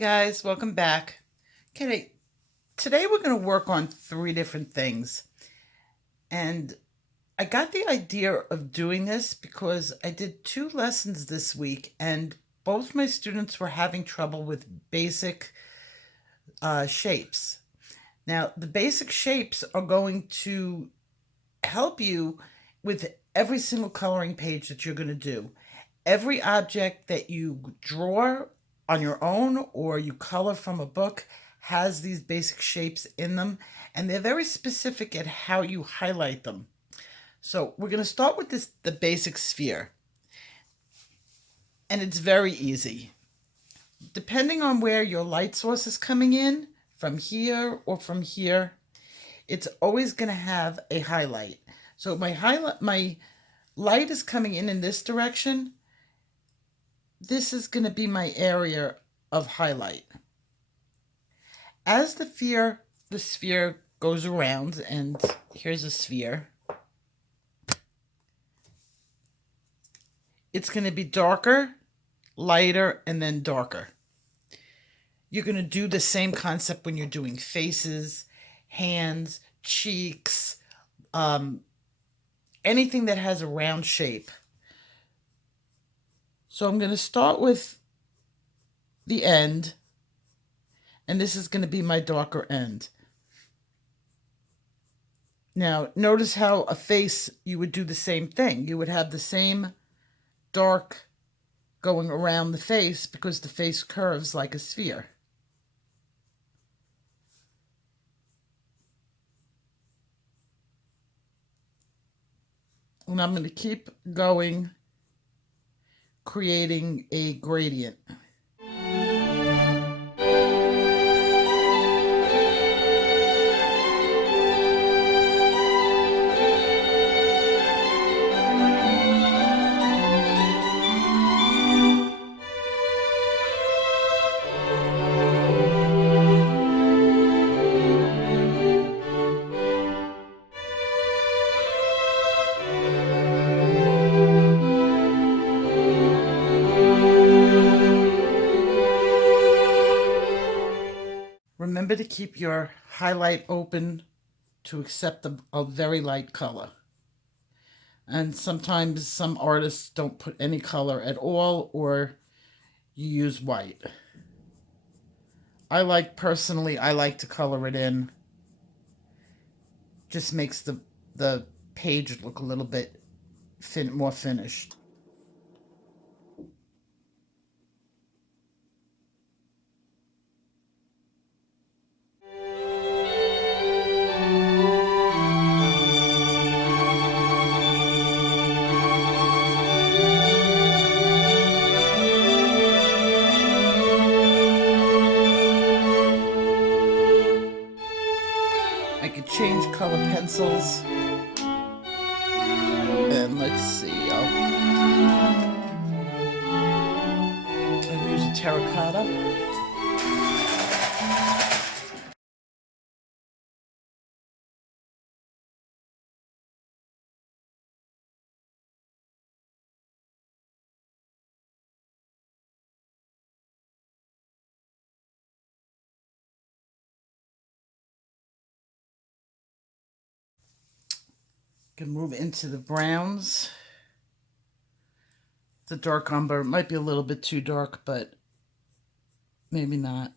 Guys, welcome back. Okay, today we're going to work on three different things. And I got the idea of doing this because I did two lessons this week and both my students were having trouble with basic shapes. Now, the basic shapes are going to help you with every single coloring page that you're going to do. Every object that you draw on your own or you color from a book has these basic shapes in them, and they're very specific at how you highlight them. So we're going to start with the basic sphere. And it's very easy. Depending on where your light source is coming in, from here or from here, it's always going to have a highlight. So my light is coming in this direction. This is going to be my area of highlight. As the sphere goes around, and here's a sphere, it's going to be darker, lighter, and then darker. You're going to do the same concept when you're doing faces, hands, cheeks, anything that has a round shape. So I'm going to start with the end, and this is going to be my darker end. Now, notice how a face, you would do the same thing. You would have the same dark going around the face because the face curves like a sphere. And I'm going to keep going, creating a gradient. Remember to keep your highlight open to accept a very light color. And sometimes some artists don't put any color at all, or you use white. Personally, I like to color it in. Just makes the page look a little bit more finished. I could change color pencils. And let's see, I'll use a terracotta. Can move into the browns. The dark umber might be a little bit too dark, but maybe not.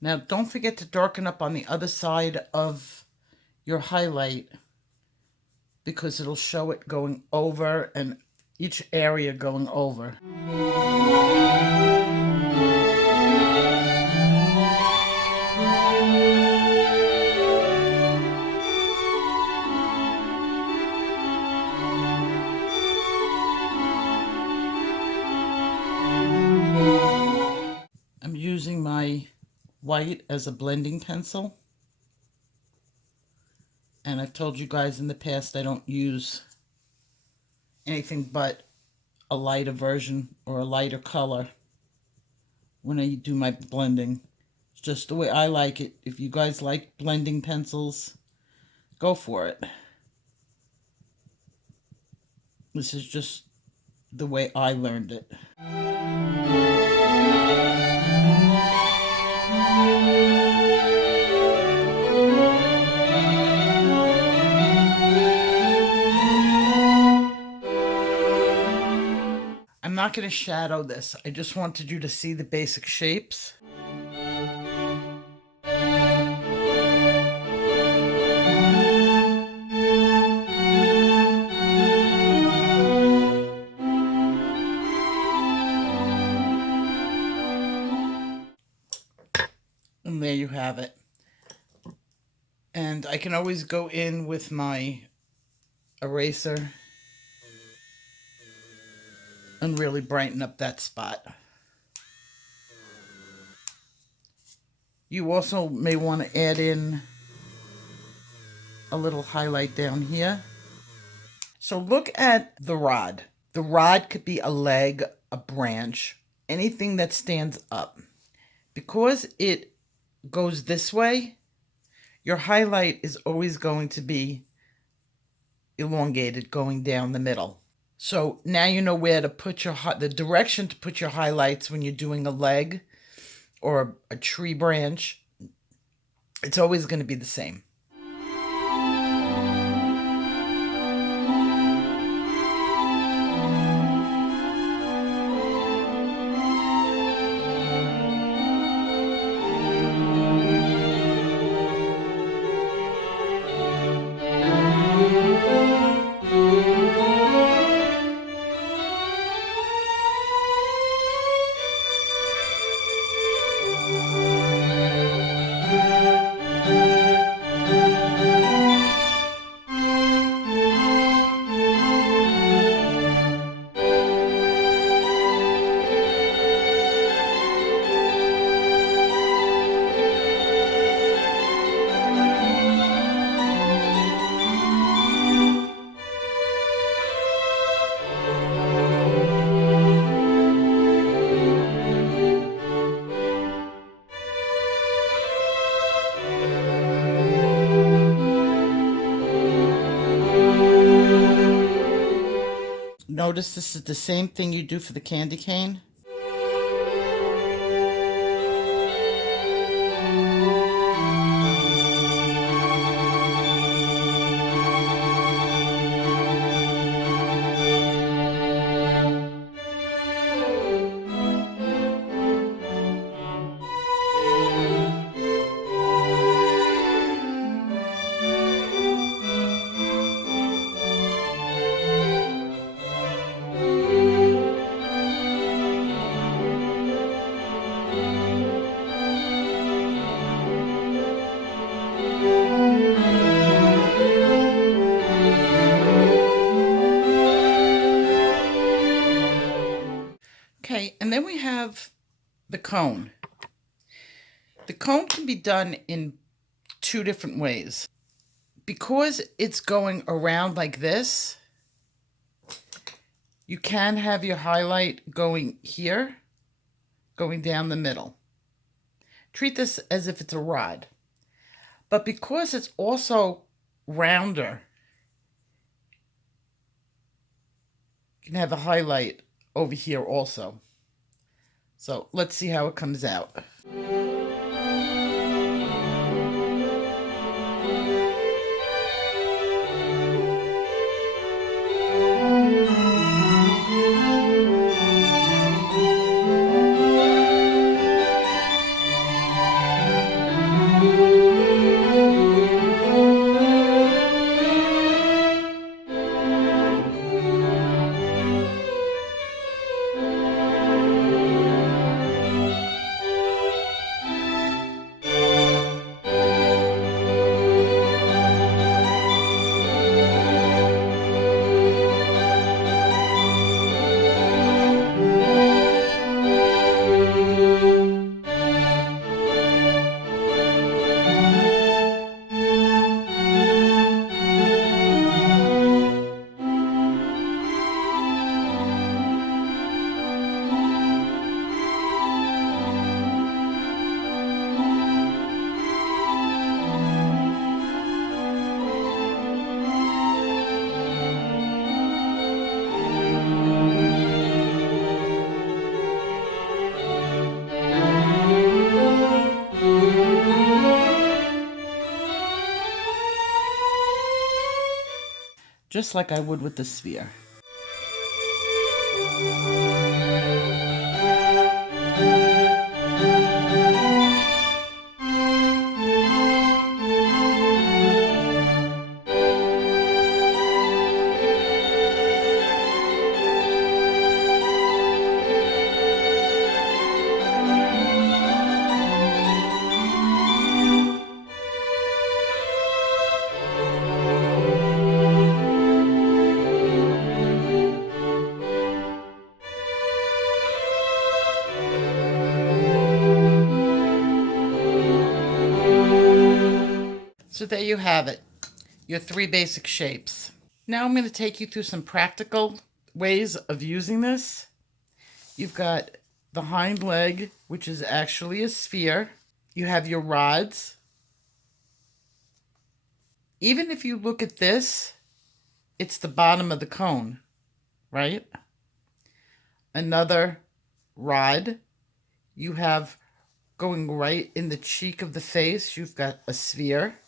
Now don't forget to darken up on the other side of your highlight because it'll show it going over and each area going over. I'm using my white as a blending pencil. And I've told you guys in the past I don't use anything but a lighter version or a lighter color when I do my blending. It's just the way I like it. If you guys like blending pencils, go for it. This is just the way I learned it. I'm not going to shadow this. I just wanted you to see the basic shapes. And there you have it. And I can always go in with my eraser and really brighten up that spot. You also may want to add in a little highlight down here. So look at the rod. The rod could be a leg, a branch, anything that stands up. Because it goes this way, your highlight is always going to be elongated going down the middle. So now you know where to put the direction to put your highlights when you're doing a leg or a tree branch. It's always going to be the same. Notice this is the same thing you do for the candy cane. Okay, and then we have the cone. The cone can be done in two different ways. Because it's going around like this, you can have your highlight going here, going down the middle. Treat this as if it's a rod. But because it's also rounder, you can have a highlight over here also. So let's see how it comes out. just like I would with the sphere. So there you have it, your three basic shapes. Now I'm going to take you through some practical ways of using this. You've got the hind leg, which is actually a sphere. You have your rods. Even if you look at this, it's the bottom of the cone, right? Another rod. You have going right in the cheek of the face, you've got a sphere.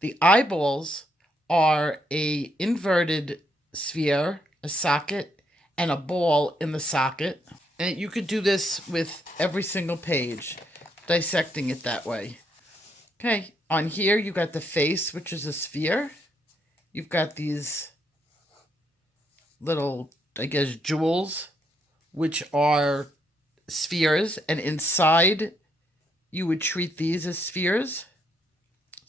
The eyeballs are a inverted sphere, a socket, and a ball in the socket. And you could do this with every single page, dissecting it that way. Okay, on here you got the face, which is a sphere. You've got these little, I guess, jewels, which are spheres. And inside, you would treat these as spheres.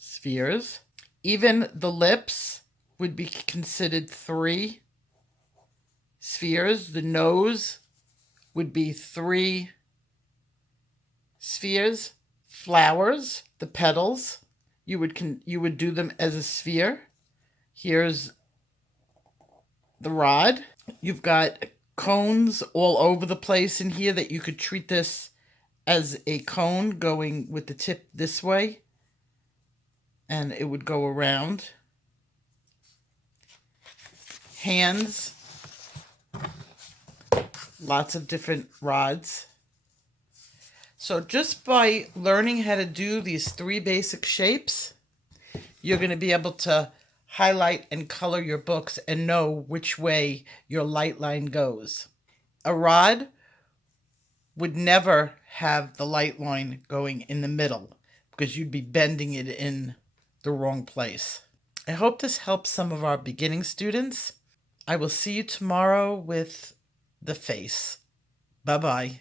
Spheres. Even the lips would be considered 3 spheres. The nose would be 3 spheres. Flowers, the petals, you would do them as a sphere. Here's the rod. You've got cones all over the place in here that you could treat this as a cone going with the tip this way, and it would go around. Hands, lots of different rods. So just by learning how to do these 3 basic shapes, you're going to be able to highlight and color your books and know which way your light line goes. A rod would never have the light line going in the middle because you'd be bending it in the wrong place. I hope this helps some of our beginning students. I will see you tomorrow with the face. Bye-bye.